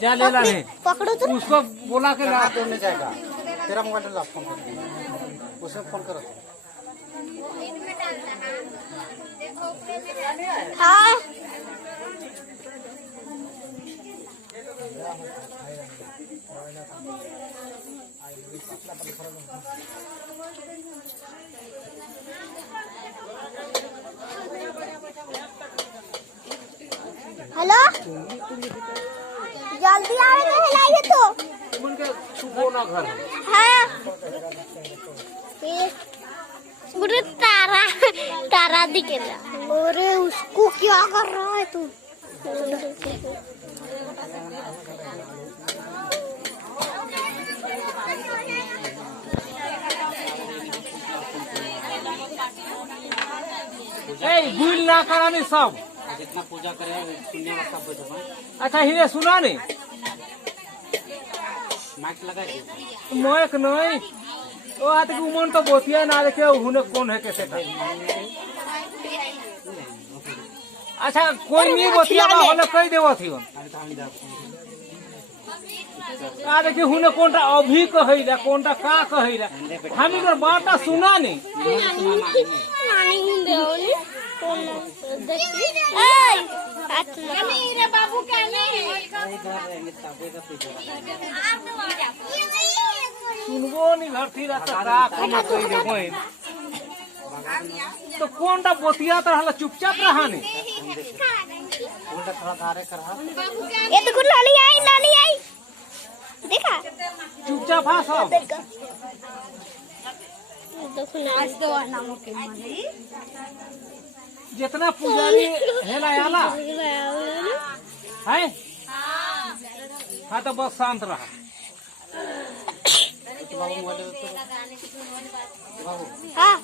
क्या ले ला नहीं पकड़ो तो उसको बोला के ला तोड़ने जाएगा। तेरा मोबाइल ला, फोन कर, उसे फोन करो। हाँ हेलो जल्दी आवे तो हिलाइए तो उनके छुपो ना घर हाँ मुझे तारा तारा दिखेगा। अरे उसको क्या कर रहा है तू? गुल ना करानी सब जितना पूजा करे सुनने वाला सब बैठो। अच्छा हीरे सुना नहीं माइक लगाए मोक नहीं तो आते कि उमन तो बोतिया ना देखे हुने कौन है कैसे का अच्छा कोई नहीं बोतिया का होला कह देव थी आ देखिए हुने कोनटा अभी कहिला कोनटा का कहिला हम इधर बाटा सुना नहीं नानी हुंदे होली कौन देखी ए रे बाबू क्या नहीं सुनबो नहीं लड़ती रहता का कम कह दे कोई तो कोनटा बोतिया तो हला चुपचाप रहा नहीं उल्टा थोड़ा धारे कर। ये देखो लाली आई देखा चुपचाप हाँ सब देखो ना आज तो नाम के माने जितना पुजारी हेला आला है हाँ तो बस शांत रहा हाँ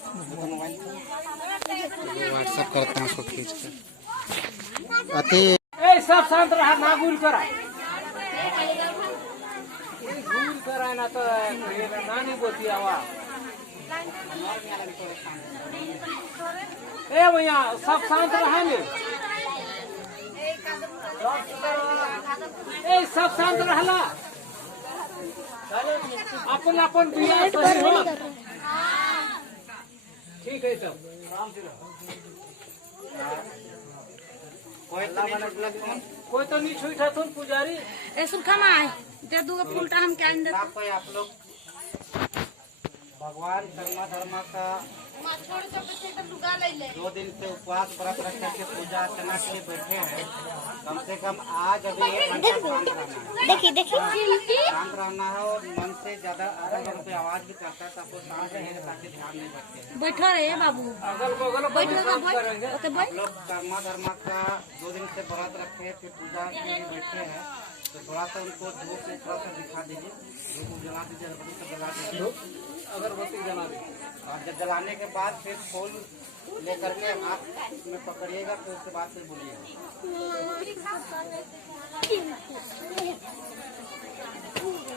व्हाट्सएप करते हैं उसको खींच कर अति ए सब शांत रहा ना गुल करा गुल करा ना तो नानी बोती आवा ए भैया सब शांत रहा ने ए सब शांत रहला अपन अपन बिया सही हो ठीक है सब कोई तो नहीं छुई था तुम पुजारी ऐसा कमाए दे दूगा फूलटा हम क्या दे कोई आप लोग भगवान धर्मा का 2 दिन से उपवास व्रत रख करके पूजा अर्चना के लिए बैठे हैं। कम से कम आज अभी 1 घंटा शांत रहना है। देखिए शांत रहना है और मन से ज्यादा अगर कोई आवाज भी करता है तो आपको शांत रहेगा ताकि ध्यान नहीं भटके। बैठो रे बाबू अगल बगल ओके आप लोग धर्मा का 2 दिन से व्रत रखे फिर पूजा के लिए बैठे हैं तो थोड़ा सा उनको धूप से थोड़ा सा दिखा दीजिए, धूप जला दीजिए, अगरबत्ती जला दीजिए, अगरबत्ती जला दे और जब जलाने के बाद फिर फूल लेकर के हाथ में पकड़िएगा फिर उसके बाद फिर बोलिएगा।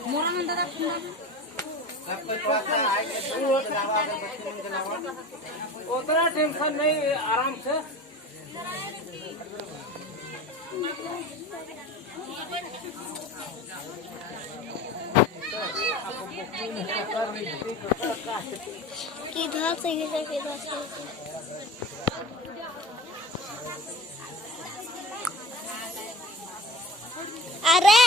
मोरा में दादा सब कोई थोड़ा सा आएंगे तो जलावा अगरबत्ती में जलावा। उतना टेंशन नहीं आराम से किधर से अरे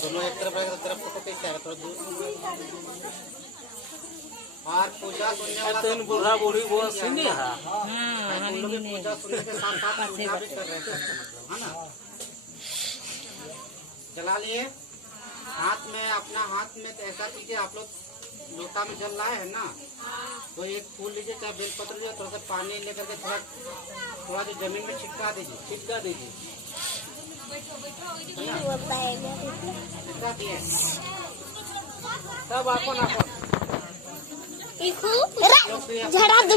दोनों एक तरफ फोटो कैसे आएगा थोड़ा दूर। और पूजा सुनने वाला तीन बूढ़ा बूढ़ी बोल सुनिए पूजा सुनने के साथ साथ पूजा भी कर रहे हैं है ना। जला लिए हाथ में, अपना हाथ में तो ऐसा कीजिए आप लोग लोटा में जल लाए है ना तो एक फूल लीजिए चाहे बेलपत्र लीजिए, थोड़ा सा पानी लेकर के थोड़ा जो जमीन में छिटका दीजिए सब अपन झड़ा दो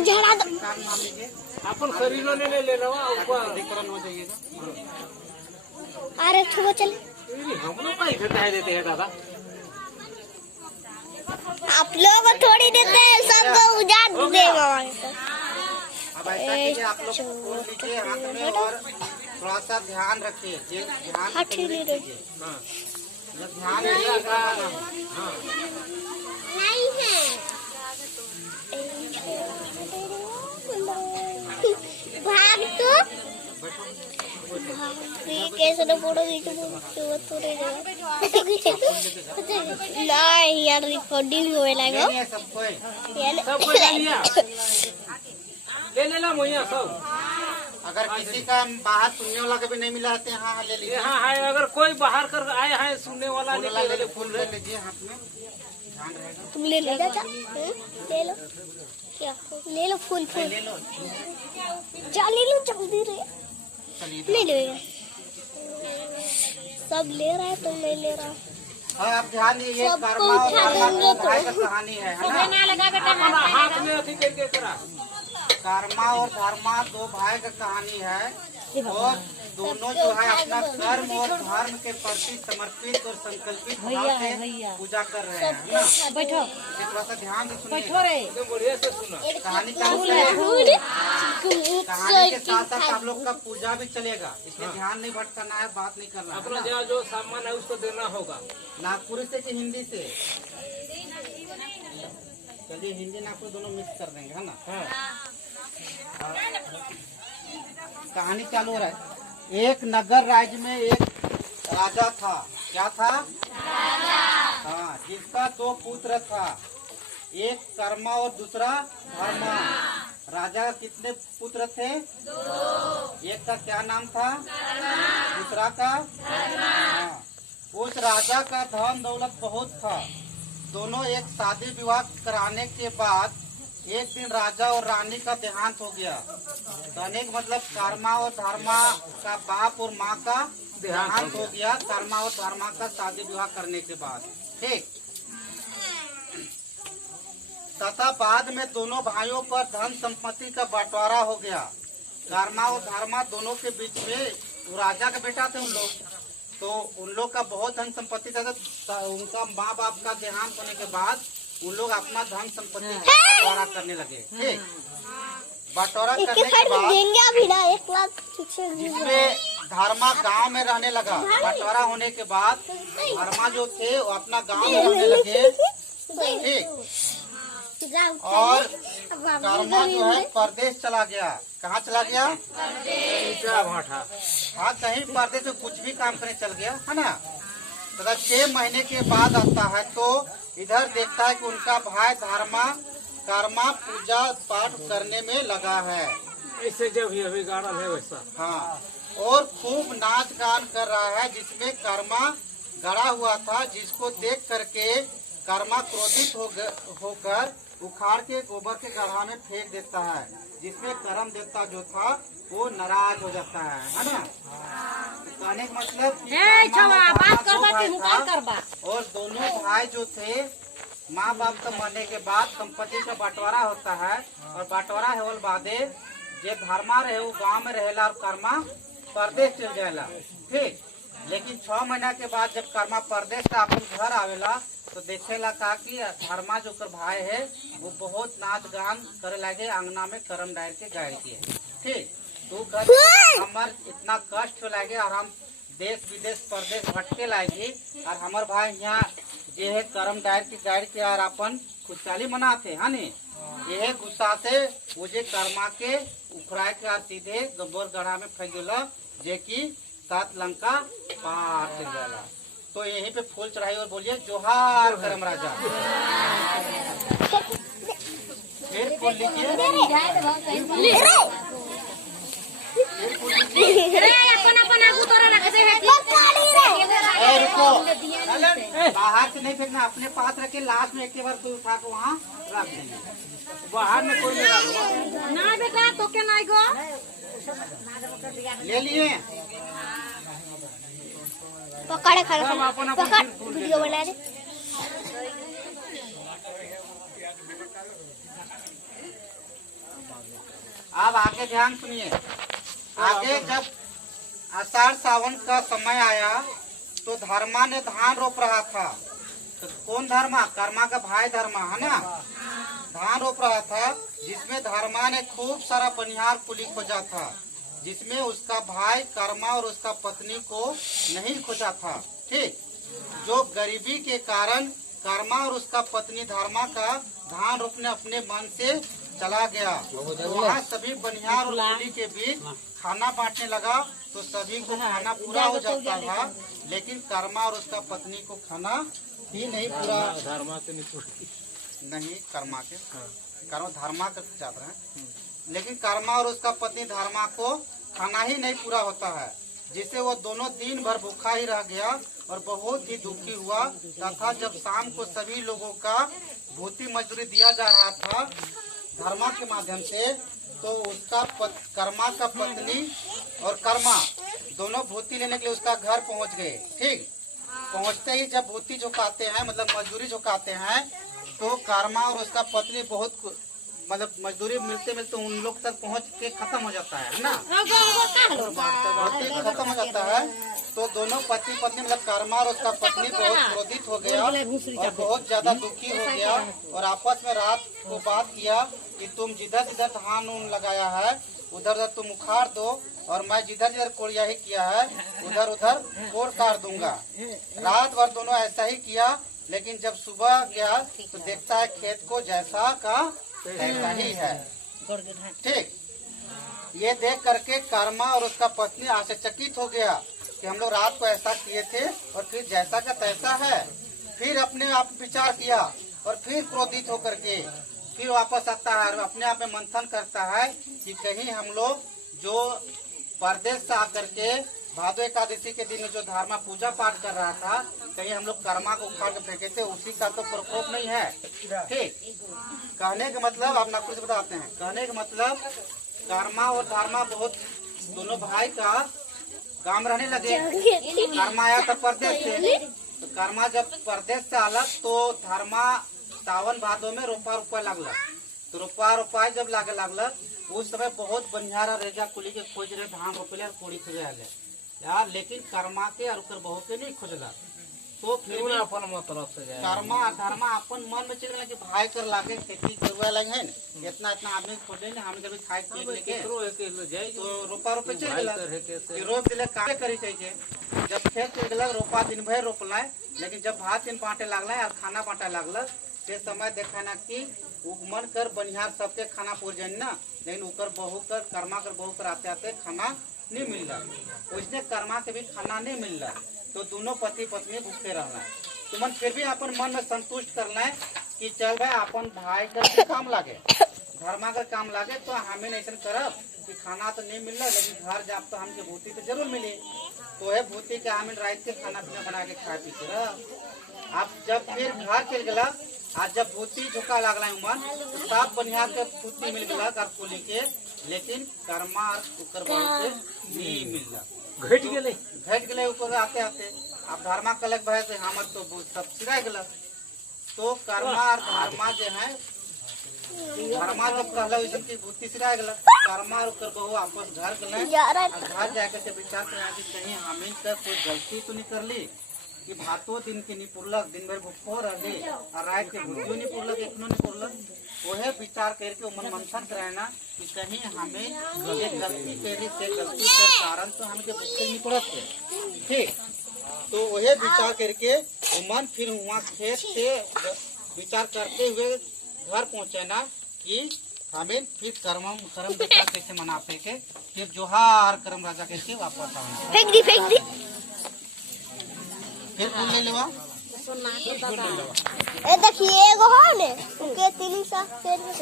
अपन शरीर ने ले लो अधिकरण हो जाइएगा। अरे छुओ चल हम लोग का इधर देते हैं दादा आप लोग को थोड़ी देते हैं सबको उजाड़ देगा। अब ऐसा लीजिए आप लोग, फूल लीजिए हाथ में और थोड़ा सा ध्यान रखिए, ध्यान हाँ, ठीक है। कीजिए। हाँ जब ध्यान रखिएगा, हाँ नहीं है भाग तो कैसे ना फोटो नहीं यार, रिकॉर्डिंग होए ले लगो लिए सब कोई। सब कोई ले लिया, ले ला मोहिया सब। अगर किसी का बाहर सुनने वाला कभी नहीं मिला है हाँ ले लीजिए। यहाँ है, अगर कोई बाहर कर आए हैं सुनने वाला फूल नहीं ले ले फूल ले लीजिए हाथ में, ध्यान रहेगा। तुम ले लो चाचा, ले लो क्या, ले लो फूल फूल, ले लो, जा ले लो जल्दी रे, चलिए। ले लो सब ले रहा है, तुम नहीं ले रहा। हाँ आप ध्यान दीजिए, सबको कर्मा और उठा धर्मा देंगे दो तो। भाई का कहानी है ना। ना लगा बेटा, अपना हाथ में अथी करके करा। कर्मा और धर्मा दो भाई का कहानी है, और दोनों जो है अपना कर्म और धर्म के प्रति समर्पित और संकल्पित भाव से पूजा कर रहे हैं, है ना। बैठो ये थोड़ा सा ध्यान से बैठो सुनिए, रे। एकदम बढ़िया से सुना। कहानी चालू है। कहानी के साथ साथ आप लोग का पूजा भी चलेगा, इसलिए ध्यान नहीं भटकाना है, बात नहीं करना अपना है। जो सामान है उसको देना होगा। नागपुरी से कि हिंदी से? चलिए हिंदी नागपुर दोनों मिक्स कर देंगे, है ना। हाँ कहानी चालू हो रहा है। एक नगर राज्य में एक राजा था। क्या था? हाँ, जिसका 2 पुत्र था, एक कर्मा और दूसरा धर्मा। राजा का कितने पुत्र थे? 2। एक का क्या नाम था? दूसरा का? हाँ। उस राजा का धन दौलत बहुत था। दोनों एक शादी विवाह कराने के बाद एक दिन राजा और रानी का देहांत हो गया। कहने का मतलब कर्मा और धर्मा का बाप और माँ का देहांत हो गया, कर्मा और धर्मा का शादी विवाह करने के बाद। ठीक। तथा बाद में दोनों भाइयों पर धन संपत्ति का बंटवारा हो गया। कर्मा और धर्मा दोनों के बीच में, वो राजा का बेटा थे उन लोग, तो उन लोग का बहुत धन संपत्ति था। तो उनका माँ बाप का देहांत होने के बाद उन लोग अपना धन संपत्ति का बंटवारा करने लगे। ठीक। बंटवारा करने के बाद देंगे अभी ना 1 लाख जिसमें धर्मा गांव में रहने लगा। बंटवारा होने के बाद धर्मा जो थे वो अपना गांव में रहने लगे। ठीक। और कर्मा जो है परदेश चला गया। कहाँ चला गया? ईटा भाटा। हाँ, कहीं परदेश में कुछ भी काम करने चल गया, है ना। तथा 6 महीने के बाद आता है तो इधर देखता है कि उनका भाई धर्मा कर्मा पूजा पाठ करने में लगा है। ऐसे जब ही अभी गाड़ा है वैसा। हाँ, और खूब नाच गान कर रहा है, जिसमें कर्मा गड़ा हुआ था, जिसको देख करके कर्मा क्रोधित होकर उखाड़ के गोबर के गड्ढा में फेंक देता है, जिसमें कर्म देवता जो था वो नाराज हो जाता है ना। तो कहने का मतलब कि कर्मा और बात धर्मा करबा दो कि भाई हुकार था, करबा। और दोनों भाई जो थे, माँ बाप का मरने के बाद संपत्ति का बंटवारा होता है, और बंटवारा होल बादे जे धर्मा रहे वो गाँव में रहेला और कर्मा परदेश चल जाएला। ठीक। लेकिन 6 महीना के बाद जब कर्मा परदेश से अपन घर आवेला तो देखेला का कि धर्मा जो कर भाई है वो बहुत नाच गान करे लगे, अंगना में करम डाल के गाय के। ठीक। तो हमार इतना कष्ट लगे और हम देश विदेश परदेश भटके लागे, और हमार भाई यहाँ जे है करम डाल के गाय के और अपन खुशहाली मनाते है नी। यह गुस्सा से वो जे कर्मा के उखड़ा के और सीधे गोबर गढ़ा में फेंक दिला, जे की 7 लंका पार चल जाला। तो यहीं पे फूल चढ़ाई और बोलिए जोहार करम राजा। फिर फूल लीजिए। ए, रुको, बाहर से नहीं फेंकना, अपने पास रखे, लास्ट में एक बार कोई उठा के वहाँ रख देंगे। बाहर में कोई नहीं रखा। ना बेटा तो क्या नहीं गो ले लिए। पकड़ खड़ा सब अपन अपन पकड़, फूल वीडियो बना दे। अब आगे ध्यान सुनिए। आगे जब आषाढ़ सावन का समय आया तो धर्मा ने धान रोप रहा था। तो कौन धर्मा? कर्मा का भाई धर्मा, है ना। धान रोप रहा था, जिसमें धर्मा ने खूब सारा बनिहार कुली खोजा था, जिसमें उसका भाई कर्मा और उसका पत्नी को नहीं खोजा था। ठीक, जो गरीबी के कारण कर्मा और उसका पत्नी धर्मा का धान रोपने अपने मन से चला गया। तो वहाँ सभी बनिहार और कुली के बीच खाना बांटने लगा, तो सभी को खाना पूरा हो जाता था, लेकिन कर्मा और उसका पत्नी को खाना ही नहीं पूरा। धर्मा से नहीं, कर्मा के कर्म धर्मा कर जाता है, लेकिन कर्मा और उसका पत्नी धर्मा को खाना ही नहीं पूरा होता है, जिससे वो दोनों दिन भर भूखा ही रह गया और बहुत ही दुखी हुआ। तथा जब शाम को सभी लोगों का भूति मजदूरी दिया जा रहा था धर्मा के माध्यम से, तो उसका कर्मा का पत्नी और कर्मा दोनों भूति लेने के लिए उसका घर पहुंच गए। ठीक, पहुंचते ही जब भूति झुकाते हैं, मतलब मजदूरी झुकाते हैं, तो कर्मा और उसका पत्नी बहुत मतलब मजदूरी मिलते मिलते उन लोग तक पहुंच के खत्म हो जाता है ना, खत्म हो जाता है। तो दोनों पति पत्नी मतलब कर्मा और उसका पत्नी बहुत क्रोधित हो गया और बहुत ज्यादा दुखी हो गया, और आपस में रात को बात किया कि तुम जिधर जिधर धान उन लगाया है उधर उधर तुम उखाड़ दो, और मैं जिधर जिधर कोड़िया ही किया है उधर उधर कोड़ काट दूंगा। रात भर दोनों ऐसा ही किया, लेकिन जब सुबह गया तो देखता है खेत को जैसा का ऐसा ही है। ठीक, ये देख करके कर्मा और उसका पत्नी आश्चर्यचकित हो गया कि हम लोग रात को ऐसा किए थे और फिर जैसा का तैसा है। फिर अपने आप विचार किया और फिर क्रोधित होकर के फिर वापस आता है और अपने आप में मंथन करता है कि कहीं हम लोग जो परदेश से आकर के भादो एकादशी के दिन जो धर्मा पूजा पाठ कर रहा था, कहीं हम लोग कर्मा को उखाड़ के फेंके थे, उसी का तो प्रकोप नहीं है। ठीक, कहने का मतलब आप नागपुर से बताते हैं, कहने का मतलब कर्मा और धर्मा बहुत दोनों भाई का काम रहने लगे। कर्मा आया था परदेश से, तो कर्मा जब परदेश से आला तो धर्मा सावन भादो में रोपा लगला, तो रोपा जब लागे लगल उस समय बहुत बनिहार रेजा कुली के खोज रहे धान रोपले और कोड़ी खोजे यार, लेकिन कर्मा के और बहू के नहीं खोजला। तो फिर अपन मतलब से कर्मा धर्मा अपन मन में चल गया कि भाई कर लागे खेती करवा लगे है, इतना इतना आदमी खोजे हम कभी खाए पीक लेके तो रोपा रोपे चल गया, रोप दिले काम करी चाहिए। जब खेत चल गया रोपा दिन भर रोपला, लेकिन जब भात दिन बांटे लगला और खाना बांटे लगल से समय देखा ना कि उगमन कर बनिहार सबके खाना पूर जाए ना, लेकिन उकर बहू कर कर्मा कर बहू कर आते आते खाना नहीं मिल रहा, उसने कर्मा के भी खाना नहीं मिल रहा, तो दोनों पति पत्नी भूखे रहना है। तो मन फिर भी अपन मन में संतुष्ट करना है कि चल भाई अपन भाई का काम लागे, धर्मा का काम लागे, तो हमें ऐसा करब कि खाना तो नहीं मिल रहा, लेकिन घर जाब तो हमके भूति तो जरूर मिले, तो है भूति के हमें रात के खाना पीना बना के खाए पी के रह। आप जब फिर घर चल गला, आज जब भूति झुका लगला मन, तो सब बनिहार के भूति मिल गला कुली के, लेकिन कर्मा उकर बहू के नहीं मिल रहा, घट गए ऊपर आते आते। अब धर्मा कलक भाई से हम तो सब सिरा गल, तो कर्मा और धर्मा जो है धर्मा जब कहला वैसे की भूति सिरा गल, कर्मा और बहू आपस घर गए, घर जाकर के विचार कर कहीं हमें कोई गलती तो नहीं कर ली कि भातो दिन के नहीं पुरलक, दिन भर भूखो रहे और रात के भूखियो नहीं पुरलक, इतनो नहीं पुरलक, वह विचार करके मन मंथन कराना कि कहीं हमें ये गलती करी से गलती के कारण तो हमके भूखे नहीं पड़त है। ठीक, तो वह विचार करके मन फिर वहाँ खेत से विचार करते हुए घर पहुँचे ना कि हमें फिर कर्म देवता कैसे मनाते के, फिर जोहार कर्म राजा करके वापस आना। फेंक दी फिर फूल ले लेवा, ए देखिए एगो हो ने उनके तीन सा शेर में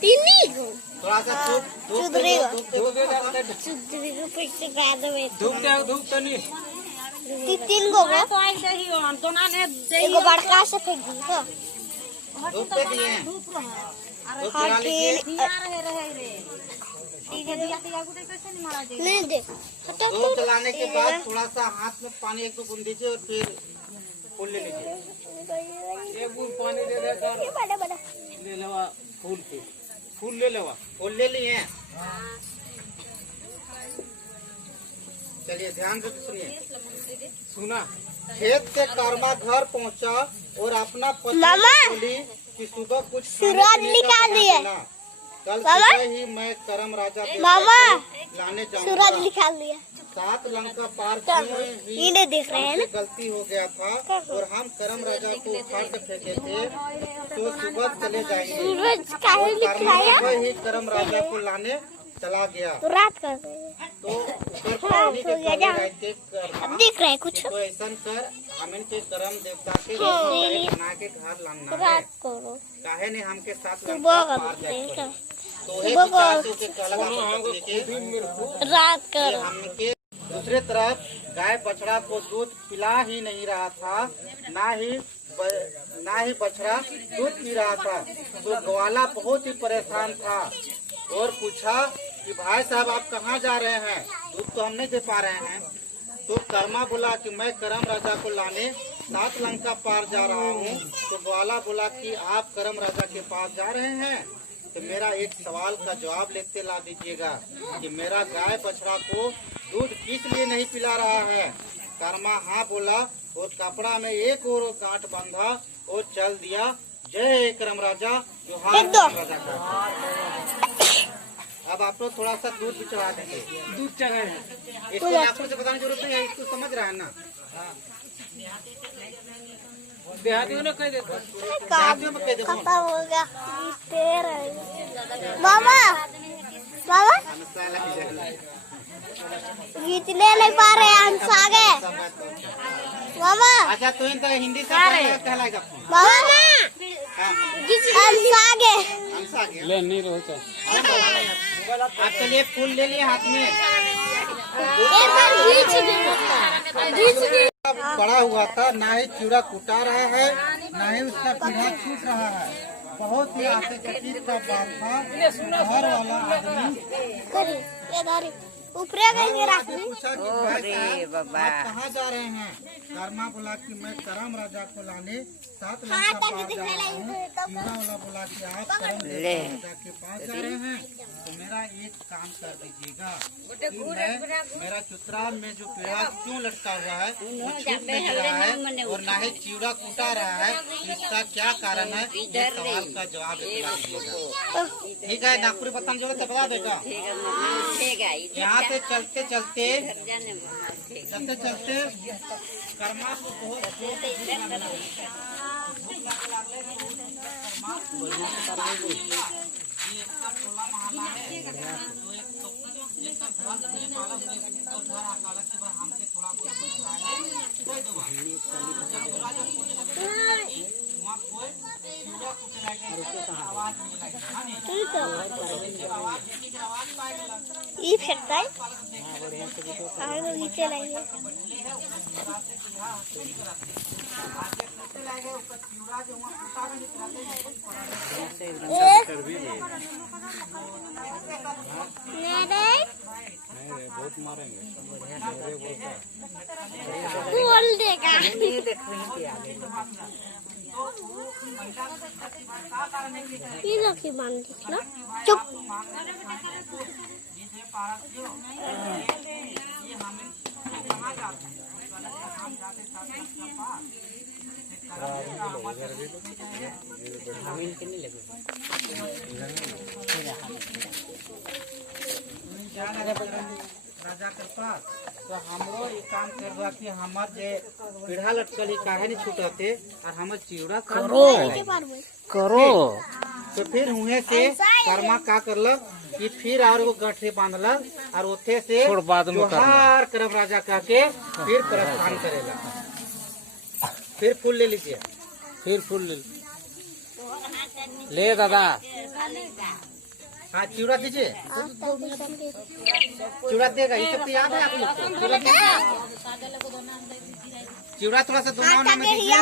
तीन गो थोड़ा सा चुदरी धूप को फेंक से गा देवे, धूप तो नहीं तीन गो तो आई दही on तो ना ने दही एगो बड़का से फेंक दी हां धूप पे दिए धूप रहा धूप जला लीजिए। दिया रहे रे ठीक है, दिया के आगू कैसे नहीं मारा जाए, नहीं दे धूप जलाने के बाद थोड़ा सा हाथ में पानी एक दो बूंद दीजिए और फिर फूल ले लीजिए। एक बूंद पानी दे देगा, बड़ा बड़ा ले लेवा फूल ले लेवा, फूल ले लिए। चलिए ध्यान से सुनिए। सुना खेत से कर्मा घर पहुंचा और अपना पति मामा! बोली कि सुबह कुछ सूरज निकाल दिए। कल मामा? सुबह ही मैं करम राजा देवता मामा? को लाने सूरज जाऊंगा। निकाल दिया। 7 लंका पार तो किए ये ही नहीं देख रहे हैं हमसे ना? गलती हो गया था और हम करम राजा को उखाड़ कर फेंके थे, तो सुबह चले जाएंगे। सूरज काहे और लिख कर्मा रहा है? सुबह ही करम राजा को लाने चला गया। तो रात कर दे। तो ऊपर पानी के तो तले जा। रहते कर्मा, अब दिख रहा है कुछ? तो ऐसा कर हमें के करम देवता के हाँ। बना के घर लाना है। रात करो। काहे ने हमके साथ सुबह लंका कर पार देते जाए हैं। तो हे सुबह विचार को- के कलगा पकड़ लेके रात ये करो। हमके दूसरे तरफ गाय बछड़ा को दूध पिला ही नहीं रहा था, ना ही बछड़ा दूध पी रहा था। तो ग्वाला बहुत ही परेशान था और पूछा कि भाई साहब आप कहाँ जा रहे हैं, दूध तो हम नहीं दे पा रहे हैं। तो कर्मा बोला कि मैं करम राजा को लाने 7 लंका पार जा रहा हूँ। तो ग्वाला बोला कि आप करम राजा के पास जा रहे हैं, तो मेरा एक सवाल का जवाब लेते ला दीजिएगा कि मेरा गाय बछड़ा को दूध किस लिए नहीं पिला रहा है। कर्मा हाँ बोला और कपड़ा में एक और गांठ बांधा और चल दिया। जय करम राजा, जोहार करम राजा का। अब आप लोग थोड़ा सा दूध भी चढ़ा देंगे। दूध चढ़ाए हैं। इसको आपको से बताने की जरूरत नहीं है, इसको समझ रहा है ना। देहातियों ने कह देता देहातियों में कह दो। खत्म हो गया। मामा मामा खींचने नहीं पा रहे हैं, हम आगे। मामा अच्छा तो इनका हिंदी से कहलाएगा फोन। मामा हाँ, हम आगे। हमसे आ गया। ले नहीं रहो तो आप चलिए फूल ले लिए हाथ में। एक बार खींच दे। पड़ा हुआ था, ना ही चूड़ा कुटा रहा है, ना ही उसका पीढ़ा छूट रहा है। बहुत ही आते चकित का बात था। घर वाला आदमी ये धारी ऊपरे करके रख दी। पूछा कि भाई साहब आप कहाँ जा रहे हैं। कर्मा बोला कि मैं करम राजा को लाने 7 लंका पार जा रहा हूँ। चूड़ा वाला बोला कि आप करम राजा के पास जा रहे हैं, तो मेरा एक काम कर दीजिएगा कि मेरा चुतरा में जो पेड़ा क्यों लटका हुआ है वो छूट नहीं रहा है और ना ही चिवड़ा कूटा रहा है, इसका क्या कारण है, ये सवाल का जवाब दिला दीजिएगा। ठीक है, नागपुरी बताने जरूरत है, बता देगा। यहाँ से चलते चलते कर्मा को बहुत ये फेंकता है। हाँ तो नीचे लाइए। बहुत मारेंगे। बोल देगा। ये लकी बांध ना। चुप। राजा के पास तो हमरो ये काम कर रहा कि हमार जे पीढ़ा लटकल काहे नहीं छूटते और हमर चिवड़ा करो तो फिर हुए से कर्मा का करलक कि फिर और वो गठे बांधलक और उथे से थोड़ा बाद में जोहार करम राजा कह के फिर प्रस्थान करेला। फिर फूल ले लीजिए। फिर फूल ले दादा। हाँ चिवड़ा दीजिए। चिवड़ा देगा, ये सब तो याद है आप लोग को। चिवड़ा दीजिए। चिवड़ा थोड़ा सा दोना में दीजिए।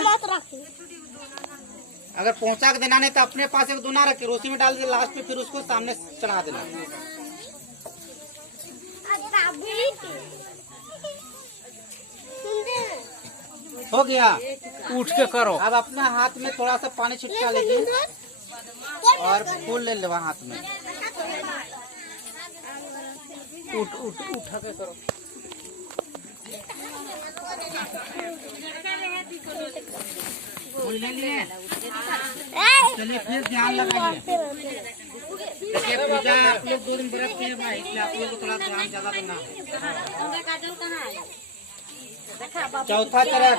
अगर पहुंचा के देना नहीं तो अपने पास एक दोना रखे रोसी में डाल दे, लास्ट में फिर उसको सामने चढ़ा देना। हो गया, उठ के करो। अब अपने हाथ में थोड़ा सा पानी छिटका लीजिए और फूल ले लेवा हाथ में। उठा के करो। फूल ले लिए। चलिए फिर ध्यान लगाइए। देखिए पूजा आप लोग 2 दिन बरसते हैं भाई, इसलिए आप लोग को थोड़ा ध्यान ज्यादा देना है। चौथा चरण,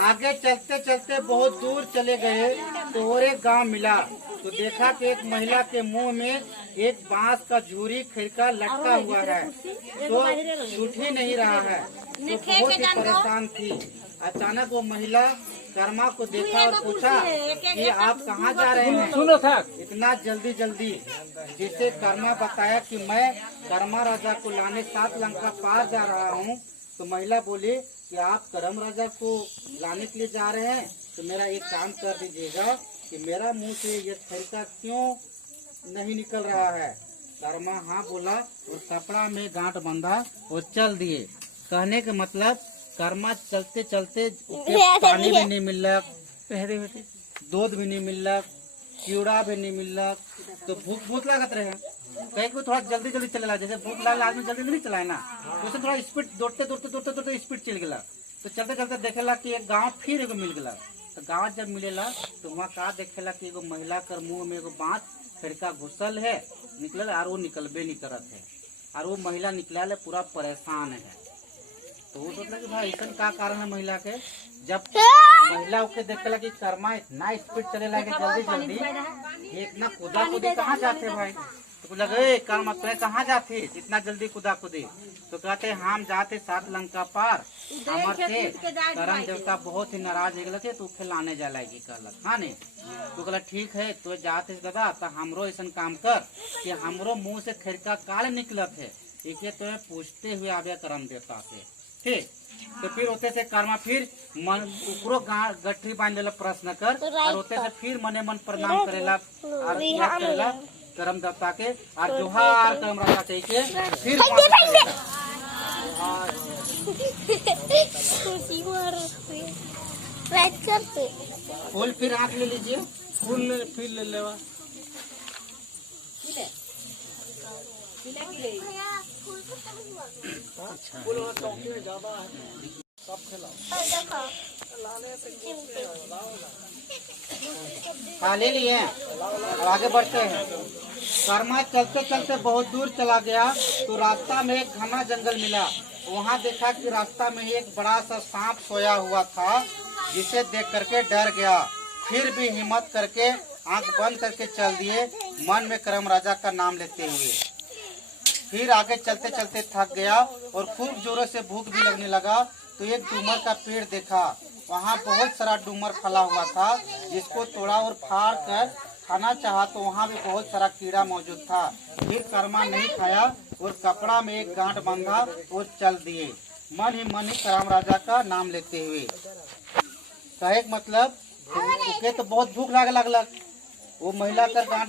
आगे चलते चलते बहुत दूर चले गए तो और एक गांव मिला तो देखा कि एक महिला के मुंह में एक बांस का झूरी खिरका लटका हुआ है तो छूट ही नहीं रहा है, तो बहुत ही परेशान थी। अचानक वो महिला कर्मा को देखा और पूछा कि आप कहाँ जा रहे हैं सुनो था इतना जल्दी जल्दी। जिसे कर्मा बताया कि मैं कर्मा राजा को लाने 7 लंका पार जा रहा हूँ। तो महिला बोली कि आप करम राजा को लाने के लिए जा रहे हैं तो मेरा एक काम कर दीजिएगा कि मेरा मुंह से ये खिरका क्यों नहीं निकल रहा है। कर्मा हाँ बोला और कपड़ा में गांठ बंधा और चल दिए। कहने का मतलब कर्मा चलते चलते पानी भी नहीं मिलक, दूध भी नहीं मिलक, कीड़ा भी नहीं मिलक, तो भूख बहुत लागत रहे। कहीं को थोड़ा जल्दी जल्दी चलेला, जैसे भूख लागल आदमी जल्दी नहीं चलाए ना, तो उसे थोड़ा स्पीड दौड़ते स्पीड चल गला। तो चलते चलते देखेला कि एक गांव फिर एगो मिल गला। तो गांव जब मिलेला तो वहाँ का देखेला कि एगो महिला कर मुंह में एगो बांस खिड़का घुसल है निकलल और वो निकलबे नहीं करत है और वो महिला निकला पूरा परेशान है। तो वो सोचला कि भाई ऐसा का कारण है महिला के। जब महिला के देखेला कि कर्मा इतना स्पीड चलेला कि जल्दी जल्दी ये इतना कूदा कूदी कहाँ जाते भाई। तो लगे कर्मा तुम्हें कहाँ जाते इतना जल्दी कूदा कूदी। तो कहते हम जाते 7 लंका पार, हमारे थे करम देवता बहुत ही नाराज हो गए तो खिलाने जा लागी कहलक। हाँ नहीं तो कहला ठीक है तो जाते दादा तो हमरो ऐसा काम कर कि हमरो मुंह से खिड़का काल निकलत है एक तो पूछते हुए आवे करम देवता से। ठीक तो फिर होते से कर्मा फिर मन ऊपरो गठरी बांध लेला प्रश्न कर और होते से फिर मने मन प्रणाम करेला और याद करेला करम देवता के और जोहार करम राजा चाहिए फिर फूल फिर आँख ले लीजिए। फूल फिर ले लेवा। खा ले लिए अब आगे बढ़ते हैं। कर्मा चलते चलते बहुत दूर चला गया तो रास्ता में एक घना जंगल मिला। वहाँ देखा कि रास्ता में एक बड़ा सा सांप सोया हुआ था जिसे देख करके डर गया। फिर भी हिम्मत करके आंख बंद करके चल दिए मन में करम राजा का नाम लेते हुए। फिर आगे चलते चलते थक गया और खूब जोरों से भूख भी लगने लगा तो एक डूमर का पेड़ देखा। वहाँ बहुत सारा डूमर फला हुआ था जिसको तोड़ा और फाड़ कर खाना चाहा तो वहाँ भी बहुत सारा कीड़ा मौजूद था। फिर कर्मा नहीं खाया और कपड़ा में एक गांठ बांधा और चल दिए मन ही करम राजा का नाम लेते हुए। कहे मतलब ओके तो बहुत भूख लागे लगलक। वो महिला कर गांठ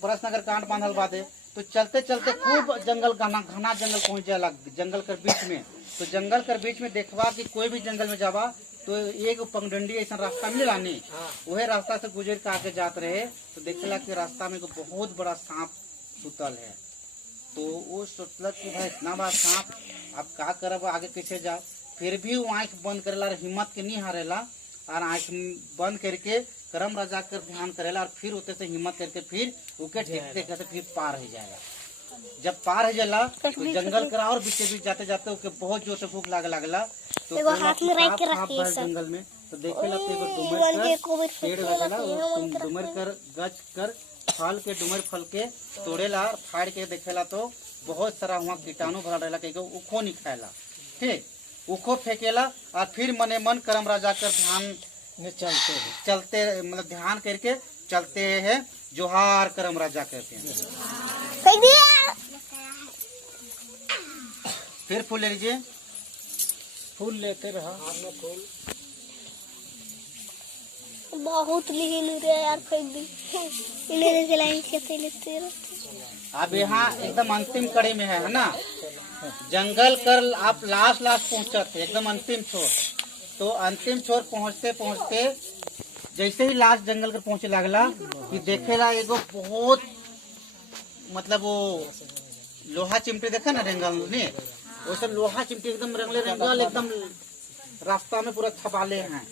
प्रश्न कर गांठ बांधल बादे तो चलते चलते खूब जंगल घना जंगल पहुँच जाए जंगल कर बीच में। तो जंगल कर बीच में देखवा कि कोई भी जंगल में जावा तो एक पगडंडी ऐसा रास्ता मिला नहीं वही रास्ता से गुजर के आगे जात रहे तो देखला कि रास्ता में बहुत बड़ा सांप सुतल है। तो वो सोचलक कि भाई इतना बड़ा सांप अब का करब आगे कैसे जाए। फिर भी वो आँख बंद करेला हिम्मत के नहीं हारेला और आँख बंद करके करम राजा कर ध्यान करेला और फिर उतने से हिम्मत करके फिर उके देखते कहते फिर पार हो जाएगा। जब पार हो जाला तो जंगल करा और बीच बीच जाते जाते उके बहुत जोर से भूख लागला तो हाथ में रख के रखिए जंगल में तो देखे लगते डूमर पेड़ लगेला डूमर कर गच कर फल के डूमर फल के तोड़ेला फाड़ के देखेला तो बहुत सारा वहाँ कीटाणु भरा रहेला कहीं उखो नहीं खाएला। ठीक उखो फेंकेला और फिर मने मन करम राजा कर ध्यान चलते मतलब ध्यान करके चलते हैं जोहार करम राजा कहते हैं। फिर फूल ले लीजिए। फूल लेते रहा आपने फूल बहुत लिहिल रे यार फेंक दी ले चलाएं कैसे लेते रहते। अब यहाँ एकदम अंतिम कड़ी में है ना जंगल कर आप लास्ट पहुँचत है एकदम अंतिम छोर। तो अंतिम छोर पहुँचते पहुँचते जैसे ही लास्ट जंगल कर पहुँचे लगला कि देखेला एगो बहुत मतलब वो लोहा चिमटे देखा ना जंगल में वैसे लोहा चिमटी एकदम रंगले रंगल एकदम रास्ता में पूरा छपाले हैं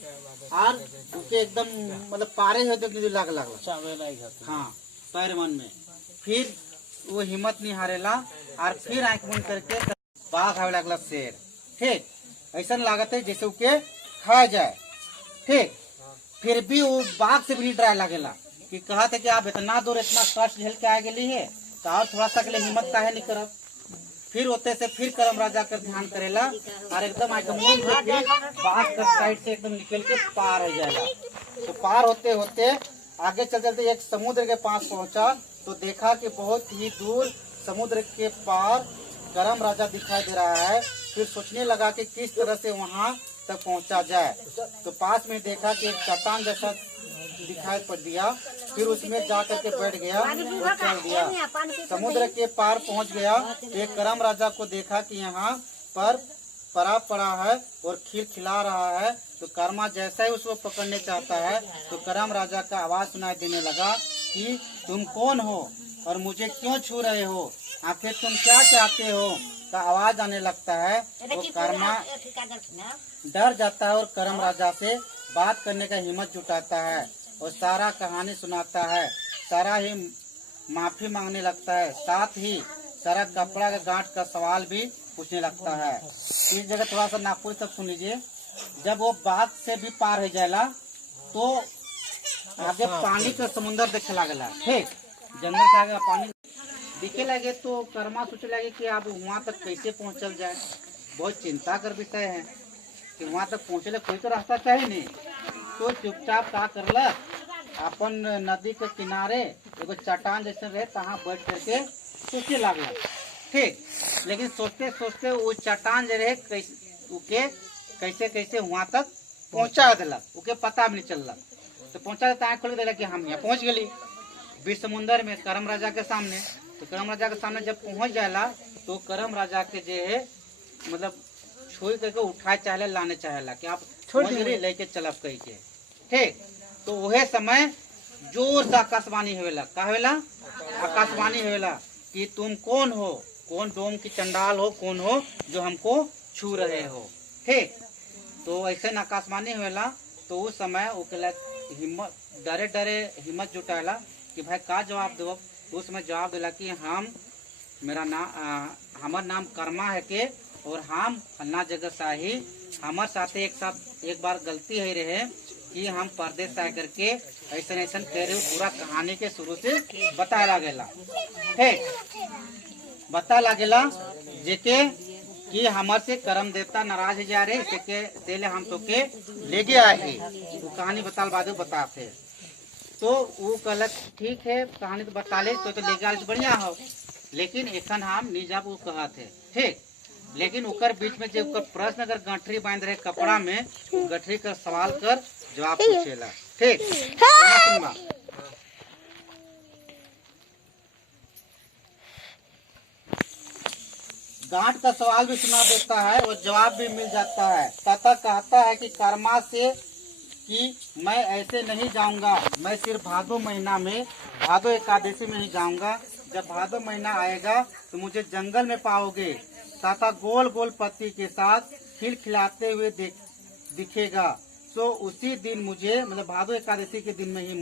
और उसके एकदम मतलब पारे होते कि लाग लागला हाँ पैर मन में। फिर वो हिम्मत नहीं हारेला और फिर आंख बंद करके बाघ आवे लगला शेर। ठीक ऐसा लागत है जैसे उके खा जाए। ठीक फिर भी वो बाघ से भी नहीं डरा लगेला कि कहा था कि आप इतना दूर इतना कष्ट झेल के आ गए है तो और थोड़ा सा के लिए हिम्मत काहे नहीं करब। फिर होते से फिर करम राजा कर ध्यान करेला और एकदम बाघ का साइड से एकदम निकल के पार हो जाएगा। तो पार होते होते आगे चल चलते एक समुद्र के पास पहुंचा तो देखा कि बहुत ही दूर समुद्र के पार करम राजा दिखाई दे रहा है। फिर सोचने लगा कि किस तरह से वहां तक पहुंचा जाए। तो पास में देखा कि एक चट्टान जैसा दिखाई पड़ दिया। फिर उसमें जा करके बैठ गया और चल दिया। समुद्र के पार पहुंच गया। एक करम राजा को देखा कि यहाँ पर परा पड़ा है और खिला रहा है। तो कर्मा जैसा ही उसको पकड़ने चाहता है तो करम राजा का आवाज सुनाई देने लगा कि तुम कौन हो और मुझे क्यों छू रहे हो, आखिर तुम क्या चाहते हो का आवाज आने लगता है। वो कर्मा डर जाता है और करम राजा से बात करने का हिम्मत जुटाता है और सारा कहानी सुनाता है। सारा ही माफी मांगने लगता है, साथ ही सारा कपड़ा का गांठ का सवाल भी पूछने लगता है। इस जगह थोड़ा सा नागपुर तक सुन लीजिए। जब वो बाघ से भी पार हो जाएगा तो आगे पानी का समुद्र देखे लगेला। ठीक जंगल से आगे पानी दिखे लगे तो कर्मा सोचे लगे कि अब वहाँ तक कैसे पहुँचल जाए। बहुत चिंता कर विषय है कि वहाँ तक पहुँचे कोई तो रास्ता चाहिए नहीं। तो चुपचाप का करल अपन नदी के किनारे एगो चट्टान जैसे रहे तहाँ बैठ करके सोचे लगल। ठीक लेकिन सोचते सोचते वो चट्टान जो रहे कैसे कैसे वहाँ तक पहुँचा दिलक, उके पता भी नहीं चलल। तो पहुँचा तो आँख खोल दिला कि हम यहाँ पहुँच गली बीर समुद्र में करम राजा के सामने। तो करम राजा के सामने जब पहुँच जाएला तो करम राजा के जो है मतलब छोड़ करके उठाए चाहे लाने चाहेला कि आप लेके चलब कही के। ठीक तो वह समय जोर से आकाशवाणी होवेला, का होवेला आकाशवाणी होवेला कि तुम कौन हो, कौन डोम की चंडाल हो, कौन हो जो हमको छू रहे हो। ठीक तो ऐसे न आकाशवाणी होवेला। तो उस समय वो हिम्मत डरे डरे हिम्मत जुटाला कि भाई का जवाब दो। तो उसमें जवाब दिला कि हम मेरा नाम हमार नाम कर्मा है के और हम फन्ना जगह शाही हमारे साथे एक बार गलती है रहे कि हम परदेश से करके ऐसा ऐसा तेरे पूरा कहानी के शुरू से बता लागेला। ठीक बता लागेला जेके कि हमारे से कर्म देवता नाराज जा रहे इसके हम तो के ले गया है। वो कहानी बताल बाद बताते तो वो कहलक ठीक है कहानी तो बता ले तो ले गया बढ़िया हो, लेकिन एखन हम निजाब वो कहा थे। ठीक लेकिन उकर बीच में जो प्रश्न अगर गठरी बांध रहे कपड़ा में गठरी का सवाल कर जवाब पूछेला। ठीक सुनबा गांठ का सवाल भी सुना देता है और जवाब भी मिल जाता है। तथा कहता है कि कर्मा से कि मैं ऐसे नहीं जाऊंगा, मैं सिर्फ भादो महीना में भादो एकादशी में ही जाऊंगा। जब भादो महीना आएगा तो मुझे जंगल में पाओगे तथा गोल गोल पत्ती के साथ खिलखिलाते हुए दिखेगा। तो उसी दिन मुझे मतलब भादो एकादशी के दिन में ही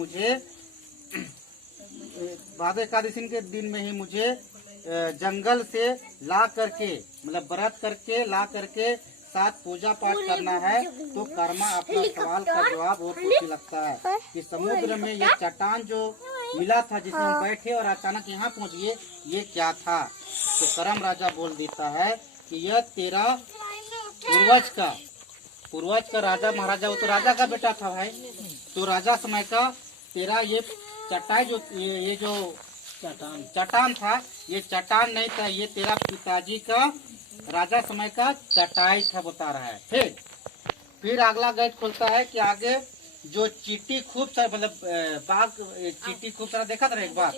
मुझे जंगल से ला करके मतलब व्रत करके ला करके साथ पूजा पाठ करना है। तो कर्मा अपना सवाल का जवाब और पूछने लगता है कि समुद्र में ये चट्टान जो मिला था जिसमें हम बैठे और अचानक यहाँ पहुँच गए ये क्या था। तो करम राजा बोल देता है कि यह तेरा पूर्वज का राजा महाराजा, वो तो राजा का बेटा था भाई। तो राजा समय का तेरा ये चट्टाई जो ये जो चट्टान था ये चट्टान नहीं था, ये तेरा पिताजी का राजा समय का चटाई था बता रहा है। ठीक फिर अगला गेट खोलता है कि आगे जो चींटी खूब सारा मतलब बाघ चींटी खूब सारा देखा था एक बार,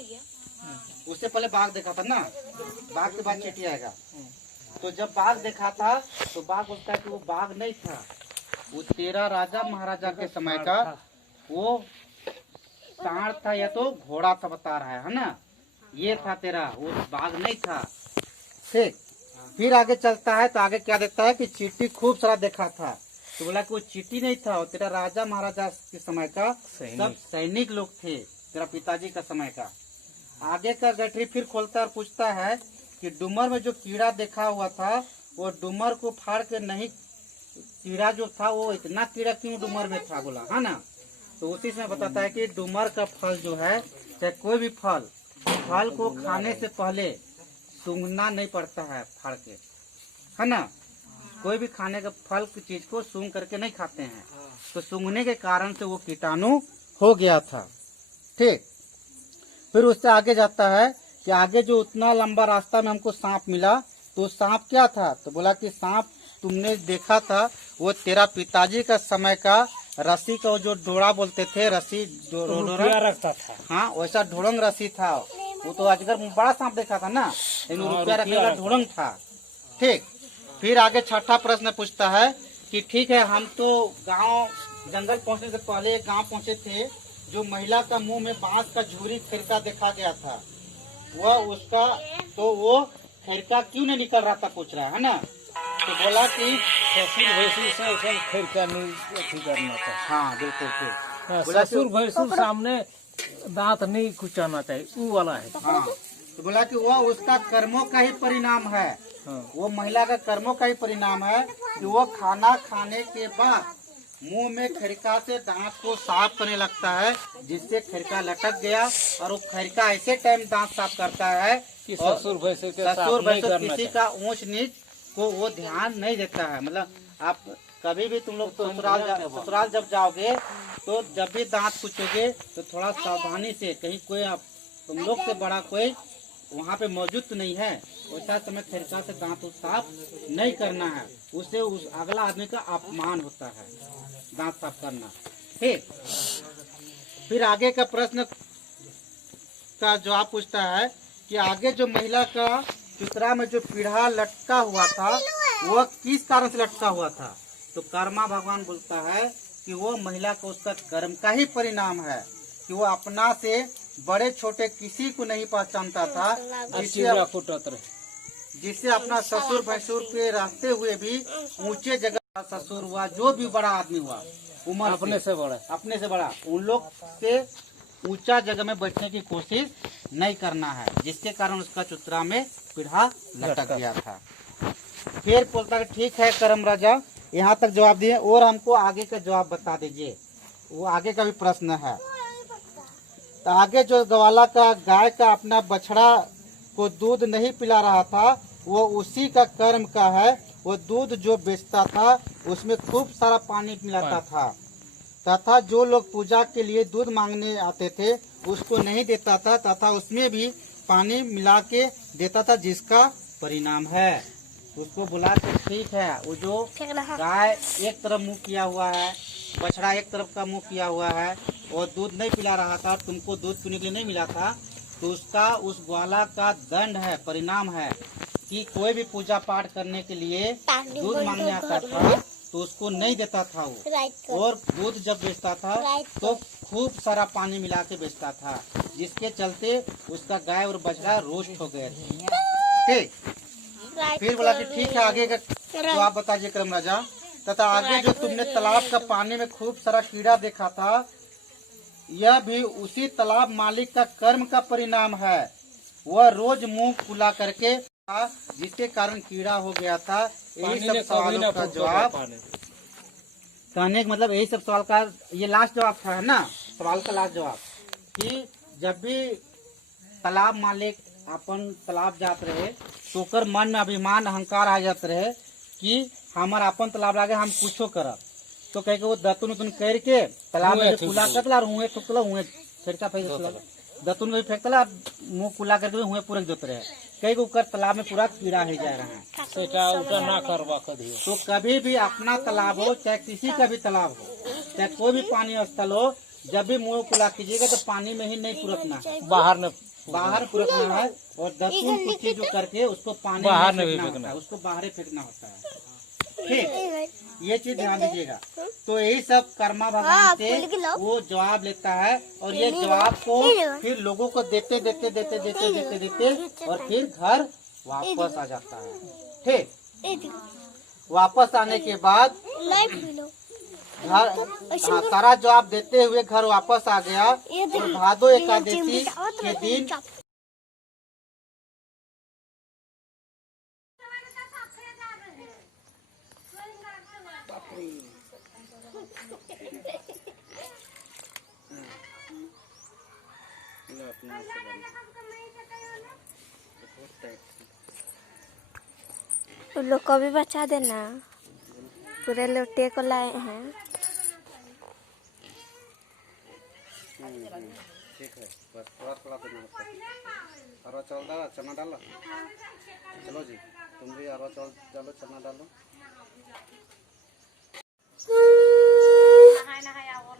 उससे पहले बाघ देखा था ना, बाघ के बाद चींटी आएगा। तो जब बाघ देखा था तो बाघ बोलता है कि वो बाघ नहीं था, वो तेरा राजा महाराजा के समय का वो सांड था या तो घोड़ा था बता रहा है ना, ये था तेरा, वो बाघ नहीं था। ठीक फिर आगे चलता है तो आगे क्या देखता है कि चींटी खूब सारा देखा था। तो बोला कि वो चींटी नहीं था, वो तेरा राजा महाराजा के समय का सब सैनिक लोग थे, तेरा पिताजी का समय का। आगे का गठरी फिर खोलता है और पूछता है कि डूमर में जो कीड़ा देखा हुआ था वो डूमर को फाड़ के नहीं, कीड़ा जो था वो इतना कीड़ा क्यों डूमर में था, बोला है ना। तो उसी से बताता है कि डूमर का फल जो है, चाहे कोई भी फल को खाने से पहले सूंघना नहीं पड़ता है फाड़ के, है ना। कोई भी खाने का फल की चीज को सूंघ करके नहीं खाते हैं, तो सूंघने के कारण से वो कीटाणु हो गया था। ठीक, फिर उससे आगे जाता है कि आगे जो उतना लंबा रास्ता में हमको सांप मिला, तो सांप क्या था, तो बोला कि सांप तुमने देखा था वो तेरा पिताजी का समय का रस्सी का जो डोरा बोलते थे, रस्सी जो रखता था, हाँ वैसा ढोड़ंग रस्सी था। वो तो अजगर बड़ा सांप देखा था ना, लेकिन रुपया रखने वाला ढोड़ंग था। ठीक, फिर आगे छठा प्रश्न पूछता है कि ठीक है, हम तो गांव जंगल पहुंचने से पहले एक गांव पहुंचे थे, जो महिला का मुंह में बांस का झुरी खिरका देखा गया था, वह उसका तो वो खिरका क्यों नहीं निकल रहा था, पूछ रहा है ना। तो बोला कि ससुर भैंसुर से खिरका नहीं अथी करना था। हाँ बिल्कुल ठीक, बोला ससुर भैंसुर सामने दांत नहीं कुचाना चाहिए, वो वाला है। हाँ, तो बोला कि वह उसका कर्मों का ही परिणाम है। हाँ। वो महिला का कर्मों का ही परिणाम है कि वो खाना खाने के बाद मुंह में खिरका से दांत को साफ करने लगता है, जिससे खिरका लटक गया, और वो खिरका ऐसे टाइम दांत साफ करता है कि ससुर भैंसुर किसी का ऊंच नीच को वो ध्यान नहीं देता है। मतलब आप कभी भी तुम लोग ससुराल जब जाओगे, तो जब भी दांत कुचोगे तो थोड़ा सावधानी से, कहीं कोई तुम लोग से बड़ा कोई वहाँ पे मौजूद तो नहीं है, वैसा समय खिरका से दांत साफ नहीं करना है, उससे उस अगला आदमी का अपमान होता है, दांत साफ करना। ठीक, फिर आगे का प्रश्न का जवाब पूछता है कि आगे जो महिला का चुतरा में जो पीढ़ा लटका हुआ था, वह किस कारण से लटका हुआ था। तो कर्मा भगवान बोलता है कि वो महिला को उसका कर्म का ही परिणाम है, कि वो अपना से बड़े छोटे किसी को नहीं पहचानता था, जिससे अपना ससुर भैंसुर के रहते हुए भी ऊंचे जगह ससुर हुआ, जो भी बड़ा आदमी हुआ उम्र अपने से बड़ा उन लोग से ऊंचा जगह में बैठने की कोशिश नहीं करना है, जिसके कारण उसका चुतरा में पीढ़ा लटक गया था। फिर बोलता है ठीक है कर्म राजा, यहाँ तक जवाब दिए, और हमको आगे का जवाब बता दीजिए। वो आगे का भी प्रश्न है। तो आगे जो ग्वाला का गाय का अपना बछड़ा को दूध नहीं पिला रहा था, वो उसी का कर्म का है। वो दूध जो बेचता था उसमें खूब सारा पानी मिलाता था, तथा जो लोग पूजा के लिए दूध मांगने आते थे उसको नहीं देता था, तथा उसमें भी पानी मिला के देता था, जिसका परिणाम है। उसको बुला के ठीक है, वो जो गाय एक तरफ मुंह किया हुआ है, बछड़ा एक तरफ का मुंह किया हुआ है, और दूध नहीं पिला रहा था, तुमको दूध पीने के लिए नहीं मिला था, तो उसका उस ग्वाला का दंड है, परिणाम है कि कोई भी पूजा पाठ करने के लिए दूध मांगने आता था तो उसको नहीं देता था वो, और दूध जब बेचता था तो खूब सारा पानी मिला के बेचता था, जिसके चलते उसका गाय और बछड़ा रोस्ट हो गए थे। ठीक, फिर बोला कि ठीक है आगे का तो आप बताइए कर्म राजा। तथा आगे जो तुमने तालाब का पानी में खूब सारा कीड़ा देखा था, यह भी उसी तालाब मालिक का कर्म का परिणाम है। वह रोज मुंह खुला करके था, जिसके कारण कीड़ा हो गया था। यही सब सवालों का जवाब कहने का मतलब, यही सब सवाल का ये लास्ट जवाब था, है ना, सवाल का लास्ट जवाब, कि जब भी तालाब मालिक अपन तालाब जात रहे तो ओकर मन में अभिमान अहंकार आ जाते रहे कि हमार अपन तालाब लागे हम कुछो करब, तो कह के वो दतुन उतुन करके तालाब में कुला करला, हुए ठुकला, हुए छिड़का फेंकला, दतुन भी फेंकला, मुंह कुला करके हुए पूरा जोत रहे, कई को कर तालाब में पूरा कीड़ा ही जा रहा है। तो कभी भी अपना तालाब हो चाहे किसी का भी तालाब हो, चाहे कोई भी पानी स्थल हो, जब भी मुंह कुला कीजिएगा तो पानी में ही नहीं पुरकना है, बाहर पुरकना है, और दतुन कुची जो करके उसको पानी बाहर नहीं फेंकना है, उसको बाहर ही फेंकना होता है। ठीक, ये चीज ध्यान दीजिएगा। तो यही सब कर्मा भगवान से वो जवाब लेता है, और ये जवाब को फिर लोगों को देते और फिर घर वापस आ जाता है। ठीक। ये देखो वापस आने के बाद नहीं पीलो घर हाँ, सारा जवाब देते हुए घर वापस आ गया ये देखो और भादो एकादशी के दिन उन लोग को भी बचा देना पूरे लोटे को लाए हैं। ठीक है, बस थोड़ा थोड़ा देना होता है। अरवा चावल डाला, चना डाला। चलो जी, तुम भी अरवा चावल डालो, चना डालो। नहाए नहाए और